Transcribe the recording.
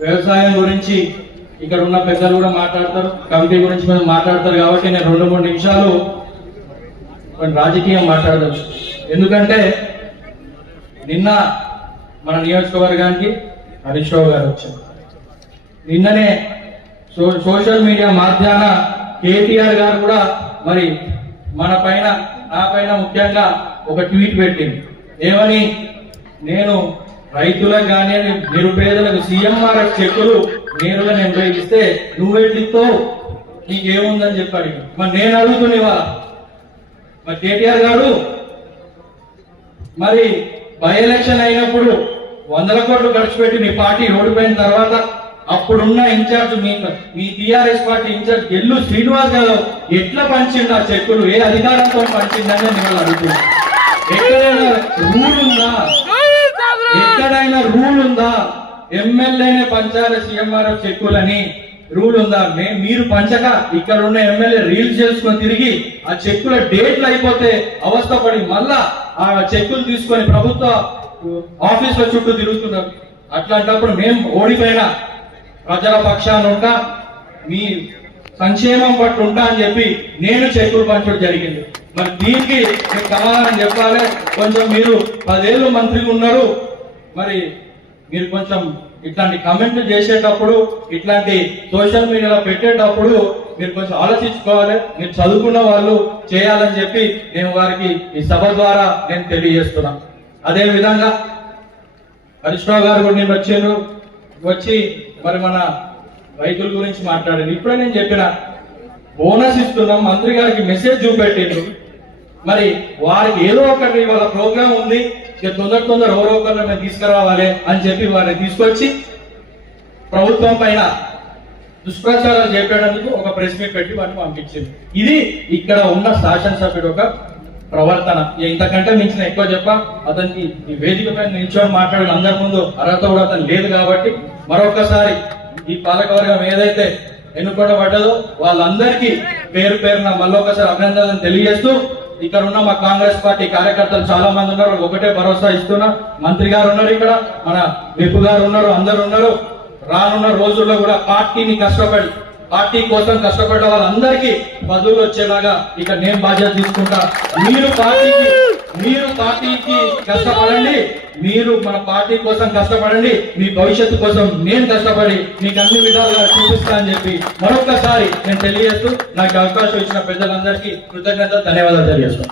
వ్యవసాయం గురించి ఇక్కడ ఉన్న పెద్దలు కూడా మాట్లాడతారు కమిటీ గురించి మనం మాట్లాడతారు కాబట్టి నేను రెండు మూడు నిమిషాలు రాజకీయం మాట్లాడదాం. ఎందుకంటే నిన్న మన నియోజకవర్గానికి హరీష్ రావు గారు వచ్చారు. నిన్ననే సో- సోషల్ మీడియా మాధ్యాన కేటీఆర్ గారు కూడా మరి మన పైన నా పైన ముఖ్యంగా ఒక ట్వీట్ పెట్టింది. ఏమని? నేను రైతులకు కానీ నిరుపేదలకు సీఎంఆర్ చెక్కులు నేరుగా నేను పోయి ఇస్తే నువ్వెట్లితో నీకేముందని చెప్పాడు. మరి నేను అడుగుతునేవా మరి కేటీఆర్ గారు? మరి బై ఎలక్షన్ అయినప్పుడు వందల కోట్లు ఖర్చు పెట్టి మీ పార్టీ ఓడిపోయిన తర్వాత అప్పుడున్న ఇన్ఛార్జ్ మీ మీ టిఆర్ఎస్ పార్టీ ఇన్ఛార్జ్ ఎల్లు శ్రీనివాస్ గారు ఎట్లా పంచిండు ఆ చెక్కులు? ఏ అధికారంతో పంచిందని నేను మిమ్మల్ని అడుగుతున్నా. ఎక్కడైనా రూల్ ఉందా? ఎక్కడైనా రూల్ ఉందా? ఎమ్మెల్యేనే పంచాలి సీఎంఆర్ఎఫ్ చెక్కులని రూల్ ఉందా? మే- మీరు పంచక ఇక్కడ ఉన్న ఎమ్మెల్యే రీల్స్ చేసుకొని తిరిగి ఆ చెక్కుల డేట్లు అయిపోతే అవస్థపడి మళ్ళా ఆ చెక్కులు తీసుకొని ప్రభుత్వ ఆఫీసుల చుట్టూ తిరుగుతున్నారు. అట్లాంటప్పుడు మేము ఓడిపోయినా ప్రజల పక్షాన ఉంటా మీ సంక్షేమం పట్ల ఉంటా అని చెప్పి నేను చెక్కులు పంచడం జరిగింది. మరి దీనికి సమాధానం చెప్పాలి. కొంచెం మీరు పదేళ్ళు మంత్రిగా ఉన్నారు. మరి మీరు కొంచెం ఇట్లాంటి కమెంట్లు చేసేటప్పుడు ఇట్లాంటి సోషల్ మీడియాలో పెట్టేటప్పుడు మీరు కొంచెం ఆలోచించుకోవాలి. మీరు చదువుకున్న వాళ్ళు చేయాలని చెప్పి నేను వారికి ఈ సభ ద్వారా నేను తెలియజేస్తున్నా. అదే విధంగా హరీష్రావు గారు కూడా నేను వచ్చాను వచ్చి మరి మన రైతుల గురించి మాట్లాడాను ఇప్పుడే నేను చెప్పిన బోనస్ ఇస్తున్నాం. మంత్రి గారికి మెసేజ్ చూపెట్టిండ్రు. మరి వారికి ఏదో ఒకటి వాళ్ళ ప్రోగ్రామ్ ఉంది. ఇక తొందర తొందర ఎవరో ఒకరిని మేము తీసుకురావాలి అని చెప్పి వారిని తీసుకొచ్చి ప్రభుత్వం పైన దుష్ప్రచారం చేపేటందుకు ఒక ప్రెస్ మీట్ పెట్టి వాటిని పంపించింది. ఇది ఇక్కడ ఉన్న శాసనసభ్యుడు ఒక ప్రవర్తన. ఇంతకంటే మించిన ఎక్కువ చెప్ప. అతనికి ఈ వేదిక పైన నిల్చొని మాట్లాడిన అందరి ముందు అర్హత కూడా అతను లేదు కాబట్టి మరొకసారి ఈ పాలకవర్గం ఏదైతే ఎన్నుకోబడ్డదో వాళ్ళందరికీ పేరు పేరున మళ్ళొకసారి అభినందనలు తెలియజేస్తూ ఇక్కడ ఉన్న మా కాంగ్రెస్ పార్టీ కార్యకర్తలు చాలా మంది ఉన్నారు. ఒకటే భరోసా ఇస్తున్నా. మంత్రి గారు ఉన్నారు ఇక్కడ. మన విప్పు గారు ఉన్నారు అందరు ఉన్నారు. రానున్న రోజుల్లో కూడా పార్టీని కష్టపడి పార్టీ కోసం కష్టపడ్డ వాళ్ళందరికీ బదులు వచ్చేలాగా ఇక నేను బాధ్యత తీసుకుంటా. మీరు పార్టీకి మీరు పార్టీకి కష్టపడండి మీరు మన పార్టీ కోసం కష్టపడండి మీ భవిష్యత్తు కోసం నేను కష్టపడి మీకు అన్ని విధాలుగా చూపిస్తా అని చెప్పి మరొకసారి నేను తెలియజేస్తూ నాకు అవకాశం ఇచ్చిన ప్రజలందరికీ కృతజ్ఞత ధన్యవాదాలు తెలియజేస్తాను